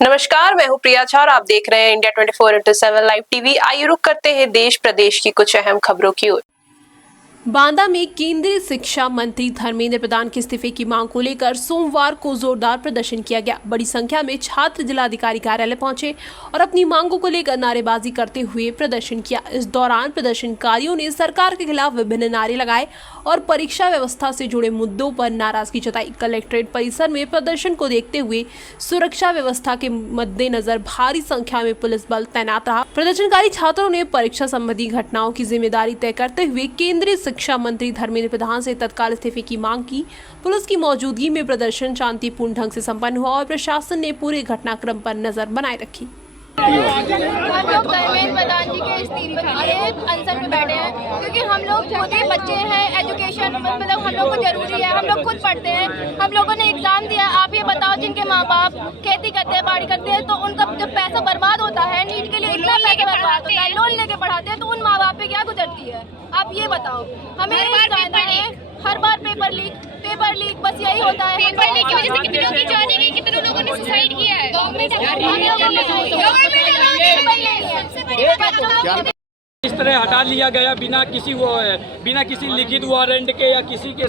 नमस्कार, मैं हूं प्रिया झा और आप देख रहे हैं इंडिया 24/7 लाइव टीवी। आइए रुक करते हैं देश प्रदेश की कुछ अहम खबरों की ओर। बांदा में केंद्रीय शिक्षा मंत्री धर्मेंद्र प्रधान के इस्तीफे की मांग को लेकर सोमवार को जोरदार प्रदर्शन किया गया। बड़ी संख्या में छात्र जिलाधिकारी कार्यालय पहुंचे और अपनी मांगों को लेकर नारेबाजी करते हुए प्रदर्शन किया। इस दौरान प्रदर्शनकारियों ने सरकार के खिलाफ विभिन्न नारे लगाए और परीक्षा व्यवस्था से जुड़े मुद्दों पर नाराजगी जताई। कलेक्ट्रेट परिसर में प्रदर्शन को देखते हुए सुरक्षा व्यवस्था के मद्देनजर भारी संख्या में पुलिस बल तैनात रहा। प्रदर्शनकारी छात्रों ने परीक्षा संबंधी घटनाओं की जिम्मेदारी तय करते हुए केंद्रीय शिक्षा मंत्री धर्मेंद्र प्रधान से तत्काल इस्तीफे की मांग की। पुलिस की मौजूदगी में प्रदर्शन शांतिपूर्ण ढंग से संपन्न हुआ और प्रशासन ने पूरे घटनाक्रम पर नजर बनाए रखी। हम लोग धर्मेंद्र प्रधान जी के इस्तीफे के लिए अनशन पे बैठे हैं, क्योंकि हम लोग खुद ही बच्चे हैं। एजुकेशन मतलब हम लोग को जरूरी है, हम लोग खुद पढ़ते हैं। हम लोगों ने एग्जाम दिया। आप ये बताओ, जिनके माँ बाप खेती करते हैं, बाड़ी करते हैं, तो उनका जब पैसा बर्बाद होता है, नीट के लिए इतना पैसा बर्बाद होता है, लोन लेके पढ़ाते हैं, तो उन माँ बाप पे क्या गुजरती है? आप ये बताओ। हमें हर बार पेपर लीक बस यही होता है। पेपर लीक की वजह से कितनों की जान गई, कितनों लोगों ने सुसाइड किया है। इस तरह हटा लिया गया बिना किसी लिखित वारंट के या किसी के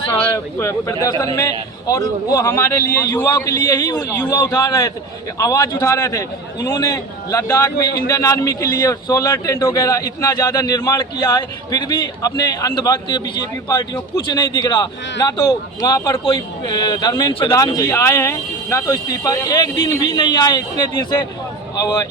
प्रदर्शन में, और वो हमारे लिए युवाओं के लिए ही युवा उठा रहे थे, आवाज़ उठा रहे थे। उन्होंने लद्दाख में इंडियन आर्मी के लिए सोलर टेंट वगैरह इतना ज़्यादा निर्माण किया है, फिर भी अपने अंधभक्त बीजेपी पार्टियों कुछ नहीं दिख रहा। ना तो वहाँ पर कोई धर्मेंद्र प्रधान जी आए हैं, ना तो इस्तीफा एक दिन भी नहीं आए। इतने दिन से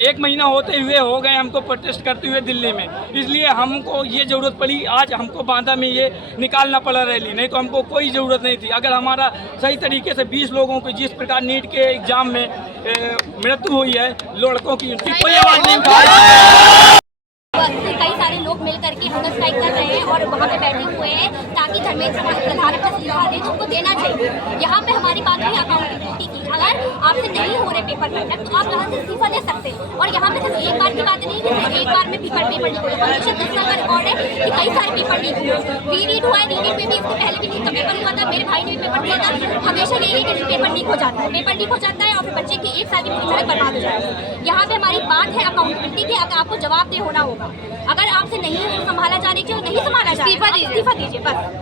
1 महीना होते हुए हो गए हमको प्रोटेस्ट करते हुए दिल्ली में। इसलिए हमको ये ज़रूरत पड़ी, आज हमको बांदा में ये निकालना पड़ा रैली, नहीं तो हमको कोई ज़रूरत नहीं थी। अगर हमारा सही तरीके से 20 लोगों को जिस प्रकार नीट के एग्ज़ाम में मृत्यु हुई है लड़कों की, कोई आवाज़ नहीं उठा। कई सारे लोग मिल करके हंगर स्ट्राइक कर रहे हैं और वहाँ पे बैठे हुए हैं ताकि धर्मेंद्र प्रधान अपना इस्तीफा दे, तो उनको देना चाहिए। यहाँ पे हमारी बात हुई अकाउंटेबिलिटी की। अगर आपसे नहीं हो रहे पेपर कंडक्ट, तो आप यहाँ से इस्तीफा दे सकते हैं। और यहाँ पे सिर्फ एक बार की बात नहीं कि एक बार में पेपर लीक हो। हमेशा 10 साल का रिकॉर्ड है कि कई सारे पेपर लीक हुए। रीनीट हुआ है, रीनीट में भी इससे पहले भी नीट का पेपर हुआ था, मेरे भाई ने भी पेपर दिया था। हमेशा यही है कि पेपर लीक हो जाता है, और फिर बच्चे की 1 साल की पूरी मेहनत बर्बाद हो जाती है। यहाँ पे हमारी बात है अकाउंटेबिलिटी की। अगर आपको जवाबदेह होना होगा, अगर आपसे नहीं संभाला जाने के नहीं संभाला जाए, इस्तीफा दीजिए बस।